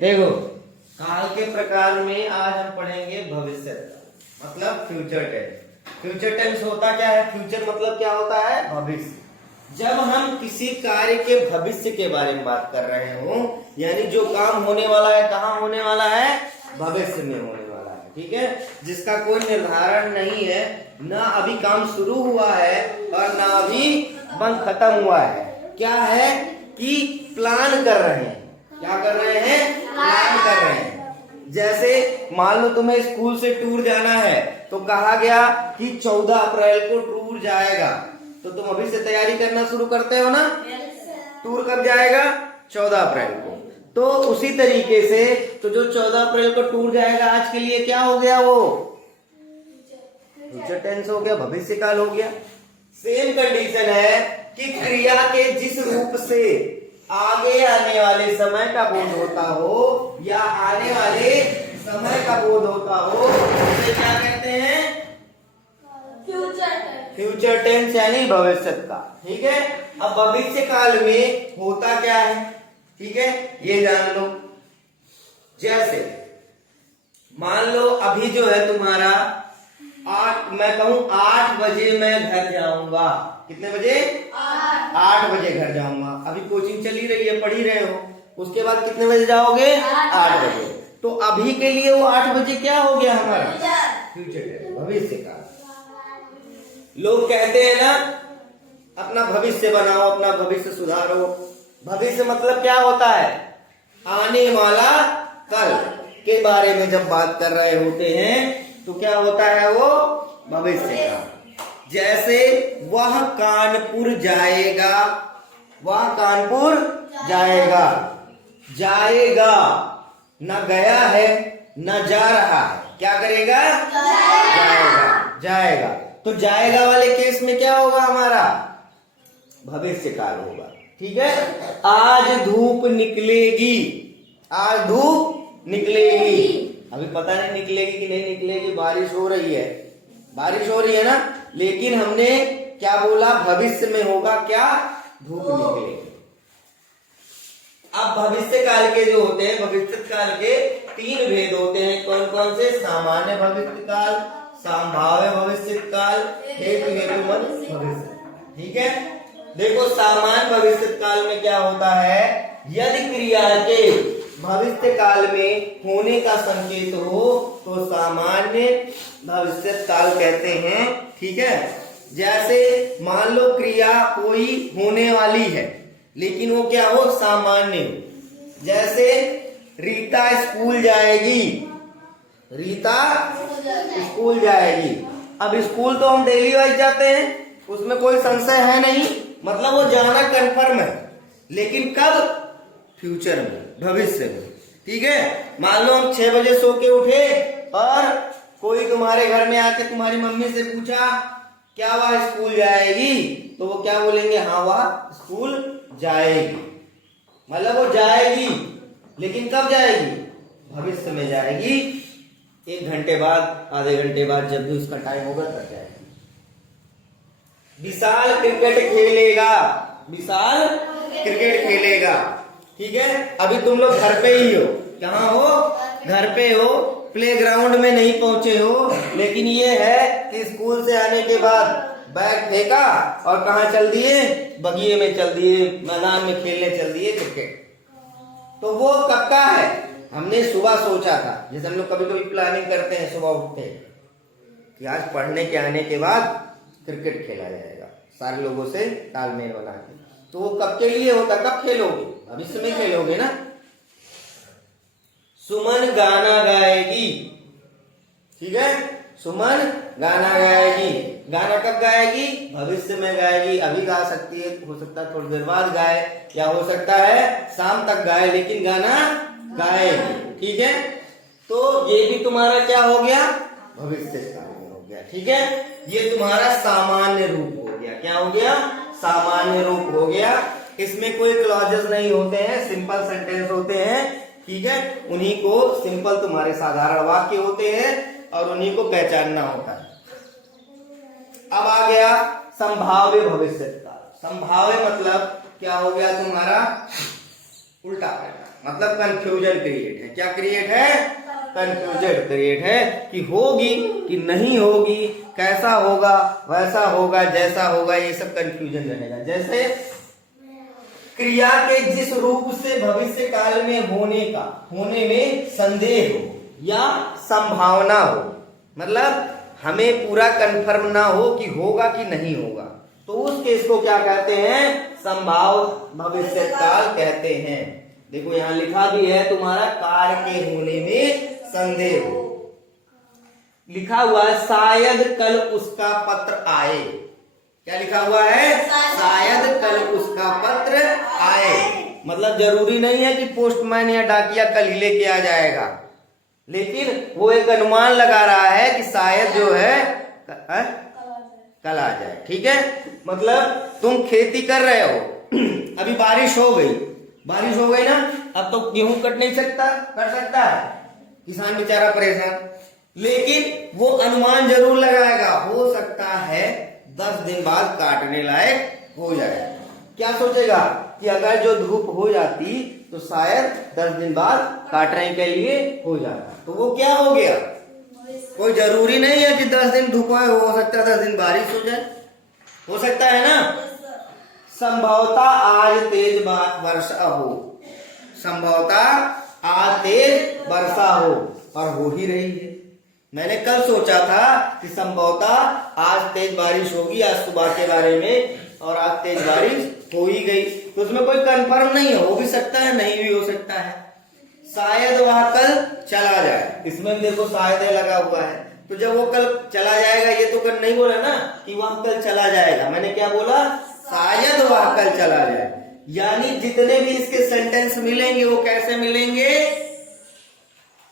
देखो, काल के प्रकार में आज हम पढ़ेंगे भविष्य मतलब फ्यूचर टेंस। फ्यूचर टेंस होता क्या है? फ्यूचर मतलब क्या होता है? भविष्य। जब हम किसी कार्य के भविष्य के बारे में बात कर रहे हो, यानी जो काम होने वाला है, कहाँ होने वाला है? भविष्य में होने वाला है। ठीक है, जिसका कोई निर्धारण नहीं है, ना अभी काम शुरू हुआ है और ना अभी बंद खत्म हुआ है। क्या है कि प्लान कर रहे हैं। क्या कर रहे हैं? प्लान कर रहे हैं। जैसे मान लो तुम्हें स्कूल से टूर जाना है, तो कहा गया कि 14 अप्रैल को टूर जाएगा, तो तुम अभी से तैयारी करना शुरू करते हो ना? टूर कब जाएगा? 14 अप्रैल को। तो उसी तरीके से तो जो 14 अप्रैल को टूर जाएगा, आज के लिए क्या हो गया? वो फ्यूचर टेंस हो गया, भविष्य काल हो गया। सेम कंडीशन है कि क्रिया के जिस रूप से आगे आने वाले समय का बोध होता हो या आने वाले समय का बोध होता हो, उसे क्या कहते हैं? फ्यूचर टेंस यानी भविष्य का। ठीक है, अब भविष्य काल में होता क्या है? ठीक है, ये जान लो। जैसे मान लो अभी जो है तुम्हारा मैं कहूं 8 बजे मैं घर जाऊंगा। कितने बजे? 8 बजे घर जाऊंगा। अभी कोचिंग चली रही है, पढ़ ही रहे हो। उसके बाद कितने बजे जाओगे? 8 बजे। तो अभी के लिए वो 8 बजे क्या हो गया हमारा? फ्यूचर टेंस, भविष्य का। लोग कहते हैं ना, अपना भविष्य बनाओ, अपना भविष्य सुधारो। भविष्य मतलब क्या होता है? आने वाला कल के बारे में जब बात कर रहे होते हैं तो क्या होता है? वो भविष्य का। जैसे वह कानपुर जाएगा, वह कानपुर जाएगा। जाएगा न गया है न जा रहा है। क्या करेगा? जाएगा। जाएगा। तो जाएगा वाले केस में क्या होगा हमारा? भविष्य काल होगा। ठीक है, आज धूप निकलेगी। आज धूप निकलेगी। अभी पता नहीं निकलेगी कि नहीं निकलेगी, बारिश हो रही है। बारिश हो रही है ना, लेकिन हमने क्या बोला? भविष्य में होगा क्या? धूप निकलेगी। अब भविष्य काल के जो होते हैं, भविष्य काल के 3 भेद होते हैं। कौन कौन से? सामान्य भविष्य काल, संभाव्य भविष्य काल, हेतु हेतुमत भविष्य। ठीक है, देखो सामान्य भविष्य काल में क्या होता है? यदि क्रिया के भविष्य काल में होने का संकेत हो तो सामान्य भविष्य काल कहते हैं। ठीक है, जैसे मान लो क्रिया कोई होने वाली है, लेकिन वो क्या हो? सामान्य हो। जैसे रीता स्कूल जाएगी। रीता स्कूल जाएगी। अब स्कूल तो हम डेली वाइज जाते हैं, उसमें कोई संशय है नहीं, मतलब वो जाना कंफर्म है। लेकिन कब? फ्यूचर में, भविष्य में। ठीक है, मान लो हम 6 बजे सो के उठे और कोई तुम्हारे घर में आके तुम्हारी मम्मी से पूछा क्या वह स्कूल जाएगी, तो वो क्या बोलेंगे? हाँ वह स्कूल जाएगी। मतलब वो जाएगी, लेकिन कब जाएगी? भविष्य में जाएगी। 1 घंटे बाद, आधे घंटे बाद, जब भी उसका टाइम होगा तब जाएगी। विशाल क्रिकेट खेलेगा। विशाल क्रिकेट खेलेगा। ठीक है, अभी तुम लोग घर पे ही हो। कहाँ हो? घर पे हो, प्लेग्राउंड में नहीं पहुंचे हो। लेकिन ये है कि स्कूल से आने के बाद बैग फेंका और कहाँ चल दिए? बगीचे में चल दिए, मैदान में खेलने चल दिए क्रिकेट। तो वो कब का है? हमने सुबह सोचा था। जैसे हम लोग कभी कभी प्लानिंग करते हैं, सुबह उठते कि आज पढ़ने के आने के बाद क्रिकेट खेला जाएगा, सारे लोगों से तालमेल बना के। तो वो कब के लिए होता? कब खेलोगे? भविष्य में खेलोगे ना। सुमन गाना गाएगी। ठीक है, सुमन गाना गाएगी। गाना कब गाएगी? भविष्य में गाएगी। अभी गा सकती है, हो सकता है थोड़ी देर बाद गाए, या हो सकता है शाम तक गाए, लेकिन गाना गाएगी। ठीक है, तो ये भी तुम्हारा क्या हो गया? भविष्य काल में हो गया। ठीक है, ये तुम्हारा सामान्य रूप हो गया। क्या हो गया? सामान्य रूप हो गया। इसमें कोई क्लॉजेस नहीं होते हैं, सिंपल सेंटेंस होते हैं। ठीक है, उन्हीं को सिंपल तुम्हारे साधारण वाक्य होते हैं और उन्हीं को पहचानना होता है। अब आ गया संभाव्य भविष्य काल। संभाव्य मतलब क्या हो गया तुम्हारा? उल्टा करना, मतलब कंफ्यूजन क्रिएट है। क्या क्रिएट है? कंफ्यूजन क्रिएट है कि होगी कि नहीं होगी, कैसा होगा, वैसा होगा, जैसा होगा, ये सब कंफ्यूजन रहेगा। जैसे क्रिया के जिस रूप से भविष्य काल में होने में संदेह हो या संभावना हो, मतलब हमें पूरा कंफर्म ना हो कि होगा कि नहीं होगा, तो उस केस को क्या कहते हैं? संभाव भविष्य काल कहते हैं। देखो यहां लिखा भी है तुम्हारा, कार्य के होने में संदेह हो, लिखा हुआ है शायद कल उसका पत्र आए। क्या लिखा हुआ है? शायद कल उसका पत्र आए। मतलब जरूरी नहीं है कि पोस्टमैन या डाकिया कल ही लेके आ जाएगा, लेकिन वो एक अनुमान लगा रहा है कि शायद जो है कल आ जाए। ठीक है, मतलब तुम खेती कर रहे हो, अभी बारिश हो गई ना, अब तो गेहूं कट नहीं सकता, कर सकता है किसान बेचारा परेशान, लेकिन वो अनुमान जरूर लगाएगा, हो सकता है 10 दिन बाद काटने लायक हो जाए। क्या सोचेगा कि अगर जो धूप हो जाती तो शायद 10 दिन बाद काटने के लिए हो जाता, तो वो क्या हो गया? कोई जरूरी नहीं है कि 10 दिन धूप हो सकता है 10 दिन बारिश हो जाए, हो सकता है ना। संभवतः आज तेज वर्षा हो, संभवतः आज तेज वर्षा हो, और हो ही रही है। मैंने कल सोचा था कि संभवतः आज तेज बारिश होगी, आज सुबह के बारे में, और आज तेज बारिश हो ही गई, तो उसमें कोई कंफर्म नहीं है, हो भी सकता है नहीं भी हो सकता है। शायद वह कल चला जाए, इसमें देखो शायद लगा हुआ है, तो जब वो कल चला जाएगा, ये तो कल नहीं बोला ना कि वह कल चला जाएगा, मैंने क्या बोला? शायद वह कल चला जाए। यानी जितने भी इसके सेंटेंस मिलेंगे वो कैसे मिलेंगे?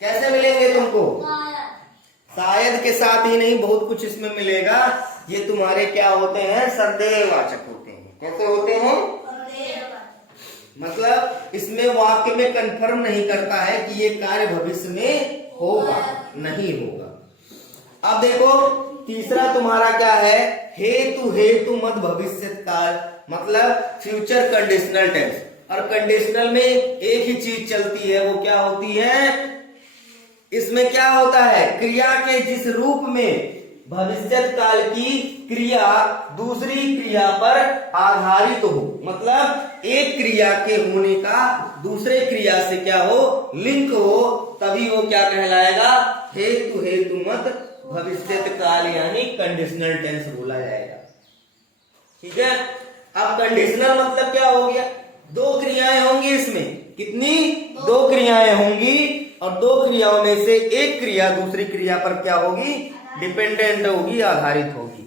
कैसे मिलेंगे तुमको? शायद के साथ ही नहीं, बहुत कुछ इसमें मिलेगा। ये तुम्हारे क्या होते हैं? संदेहवाचक होते हैं। कैसे होते हैं? मतलब इसमें वाक्य में कंफर्म नहीं करता है कि ये कार्य भविष्य में होगा नहीं होगा। अब देखो तीसरा तुम्हारा क्या है? हेतु मत भविष्य काल, मतलब फ्यूचर कंडीशनल टेंस। और कंडीशनल में एक ही चीज चलती है, वो क्या होती है? इसमें क्या होता है? क्रिया के जिस रूप में भविष्य काल की क्रिया दूसरी क्रिया पर आधारित हो, मतलब एक क्रिया के होने का दूसरे क्रिया से क्या हो? लिंक हो, तभी वो क्या कहलाएगा? हेतु मत भविष्य काल, यानी कंडीशनल टेंस बोला जाएगा। ठीक है, अब कंडीशनल मतलब क्या हो गया? दो क्रियाएं होंगी इसमें, कितनी? दो क्रियाएं होंगी, और दो क्रियाओं में से एक क्रिया दूसरी क्रिया पर क्या होगी? डिपेंडेंट होगी, आधारित होगी।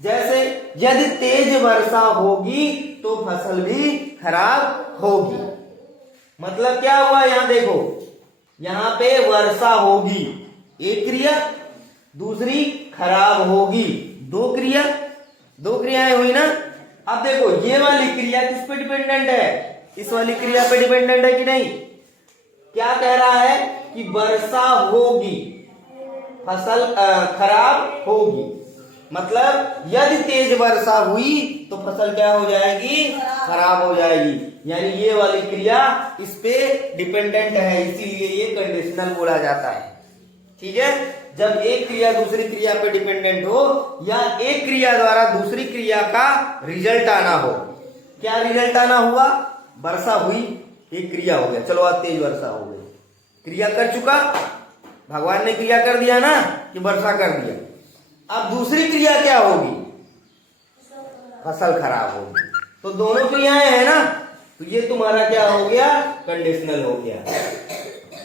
जैसे यदि तेज वर्षा होगी तो फसल भी खराब होगी। मतलब क्या हुआ? यहां देखो, यहां पे वर्षा होगी एक क्रिया, दूसरी खराब होगी दो क्रियाएं हुई ना। अब देखो ये वाली क्रिया किस पे डिपेंडेंट है? इस वाली क्रिया पे डिपेंडेंट है कि नहीं? क्या कह रहा है कि वर्षा होगी, फसल खराब होगी, मतलब यदि तेज वर्षा हुई तो फसल क्या हो जाएगी? खराब हो जाएगी। यानी ये वाली क्रिया इस पे डिपेंडेंट है, इसीलिए ये कंडीशनल बोला जाता है। ठीक है, जब एक क्रिया दूसरी क्रिया पे डिपेंडेंट हो, या एक क्रिया द्वारा दूसरी क्रिया का रिजल्ट आना हो। क्या रिजल्ट आना हुआ? वर्षा हुई, एक क्रिया हो गया, चलो आज तेज वर्षा हो गई, क्रिया कर चुका, भगवान ने क्रिया कर दिया ना कि वर्षा कर दिया। अब दूसरी क्रिया क्या होगी? फसल खराब होगी। तो दोनों क्रियाएं है ना, तो ये तुम्हारा क्या हो गया? कंडीशनल हो गया।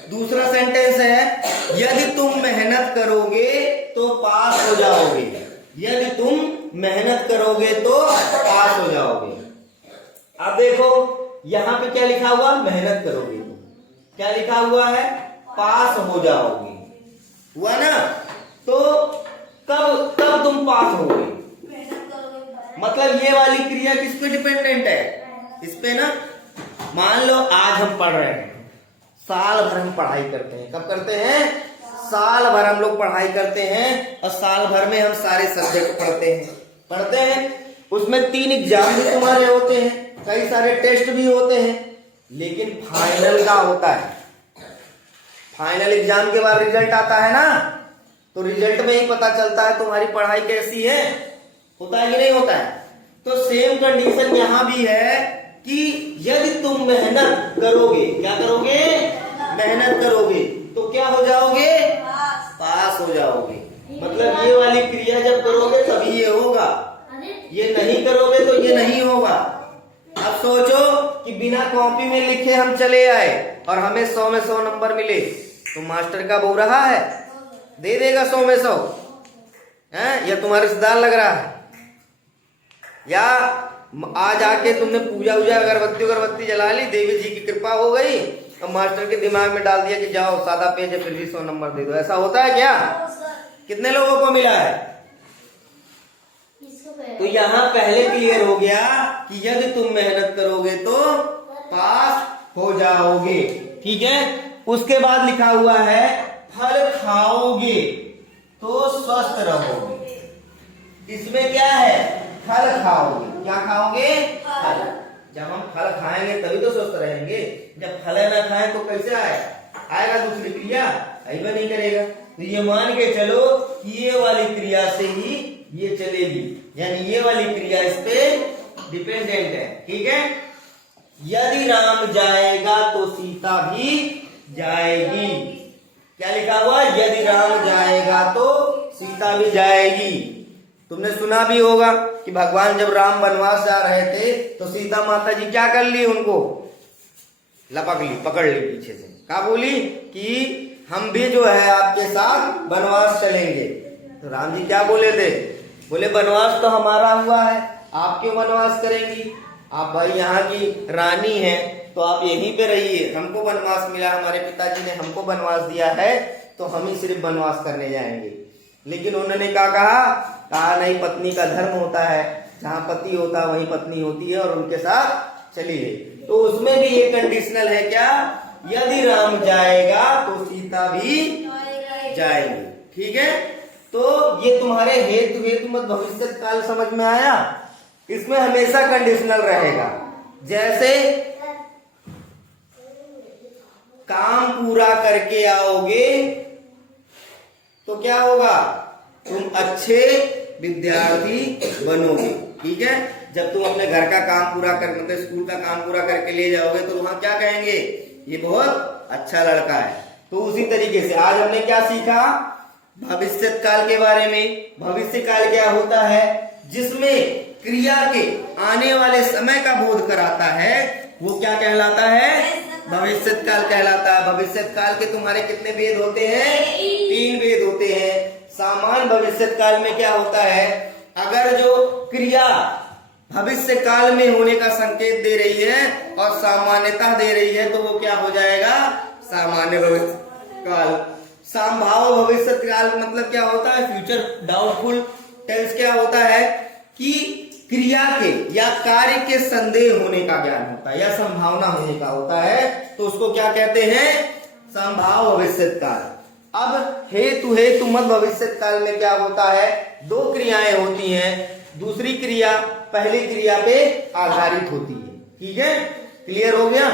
दूसरा सेंटेंस है, यदि तुम मेहनत करोगे तो पास हो जाओगे। यदि तुम मेहनत करोगे तो पास हो जाओगे। अब देखो यहां पे क्या लिखा हुआ? मेहनत करोगे। क्या लिखा हुआ है? पास हो जाओगे, हुआ ना। तो कब तुम पास होगे? मतलब ये वाली क्रिया किस पे डिपेंडेंट है? इस पे ना। मान लो आज हम पढ़ रहे हैं, साल भर हम पढ़ाई करते हैं। कब करते हैं? साल भर हम लोग पढ़ाई करते हैं, और साल भर में हम सारे सब्जेक्ट पढ़ते हैं। उसमें 3 एग्जाम भी तुम्हारे होते हैं, कई सारे टेस्ट भी होते हैं। लेकिन फाइनल का होता है। फाइनल एग्जाम के बाद रिजल्ट आता है ना, तो रिजल्ट में ही पता चलता है तुम्हारी पढ़ाई कैसी है, होता है कि नहीं होता है। तो सेम कंडीशन यहां भी है कि यदि तुम मेहनत करोगे, क्या करोगे, मेहनत करोगे, तो क्या हो जाओगे, पास हो जाओगे। मतलब ये वाली क्रिया जब करोगे तभी ये होगा, ये नहीं करोगे तो ये नहीं होगा। अब सोचो कि बिना कॉपी में लिखे हम चले आए और हमें 100 में 100 नंबर मिले, तो मास्टर का बोल रहा है दे देगा 100 में 100 है, या तुम्हारा रिश्तेदार लग रहा है, या आज आके तुमने पूजा अगरबत्ती जला ली, देवी जी की कृपा हो गई, अब मास्टर के दिमाग में डाल दिया कि जाओ सादा पेज है फिर भी 100 नंबर दे दो। ऐसा होता है क्या? कितने लोगों को मिला है? तो यहाँ पहले क्लियर हो गया कि यदि तुम मेहनत करोगे तो पास हो जाओगे, ठीक है। उसके बाद लिखा हुआ है फल खाओगे तो स्वस्थ रहोगे। इसमें क्या है, फल खाओगे, क्या खाओगे, फल। जब हम फल खाएंगे तभी तो स्वस्थ रहेंगे, जब फल ना खाएं तो कैसे आएगा दूसरी क्रिया, आएगा नहीं करेगा। तो ये मान के चलो कि ये वाली क्रिया से ही ये चलेगी, यानी ये वाली क्रिया इस पे डिपेंडेंट है, ठीक है। यदि राम जाएगा तो सीता भी जाएगी। क्या लिखा हुआ, यदि राम जाएगा तो सीता भी जाएगी। तुमने सुना भी होगा कि भगवान जब राम वनवास जा रहे थे तो सीता माता जी क्या कर ली, उनको लपक ली, पकड़ ली पीछे से, क्या बोली कि हम भी जो है आपके साथ वनवास चलेंगे। तो राम जी क्या बोले थे, बोले वनवास तो हमारा हुआ है, आप क्यों वनवास करेंगी, आप भाई यहाँ की रानी हैं तो आप यहीं पे रहिए, हमको वनवास मिला, हमारे पिताजी ने हमको वनवास दिया है तो हम ही सिर्फ वनवास करने जाएंगे। लेकिन उन्होंने क्या कहा नहीं, पत्नी का धर्म होता है, जहाँ पति होता है वहीं पत्नी होती है और उनके साथ चलिए। तो उसमें भी ये कंडीशनल है क्या, यदि राम जाएगा तो सीता भी जाएगी, ठीक है। तो ये तुम्हारे हेतु मत भविष्य काल समझ में आया। इसमें हमेशा कंडीशनल रहेगा, जैसे काम पूरा करके आओगे तो क्या होगा, तुम अच्छे विद्यार्थी बनोगे, ठीक है। जब तुम अपने घर का काम पूरा कर, मतलब स्कूल का काम पूरा करके ले जाओगे तो वहां क्या कहेंगे, ये बहुत अच्छा लड़का है। तो उसी तरीके से आज हमने क्या सीखा, भविष्य काल के बारे में। भविष्य काल क्या होता है, जिसमें क्रिया के आने वाले समय का बोध कराता है, वो क्या कहलाता है, भविष्य काल कहलाता है। भविष्य काल के तुम्हारे कितने वेद होते हैं, 3 वेद होते हैं। सामान्य भविष्य काल में क्या होता है, अगर जो क्रिया भविष्य काल में होने का संकेत दे रही है और सामान्यता दे रही है तो वो क्या हो जाएगा, सामान्य भविष्य काल। संभाव्य भविष्य काल मतलब क्या होता है, फ्यूचर डाउटफुल टेंस क्या होता है कि क्रिया के या कार्य के संदेह होने का ज्ञान होता है या संभावना होने का होता है, तो उसको क्या कहते हैं, संभाव्य भविष्य काल। अब हेतु मत भविष्य काल में क्या होता है, 2 क्रियाएं होती हैं, दूसरी क्रिया पहली क्रिया पे आधारित होती है, ठीक है। क्लियर हो गया।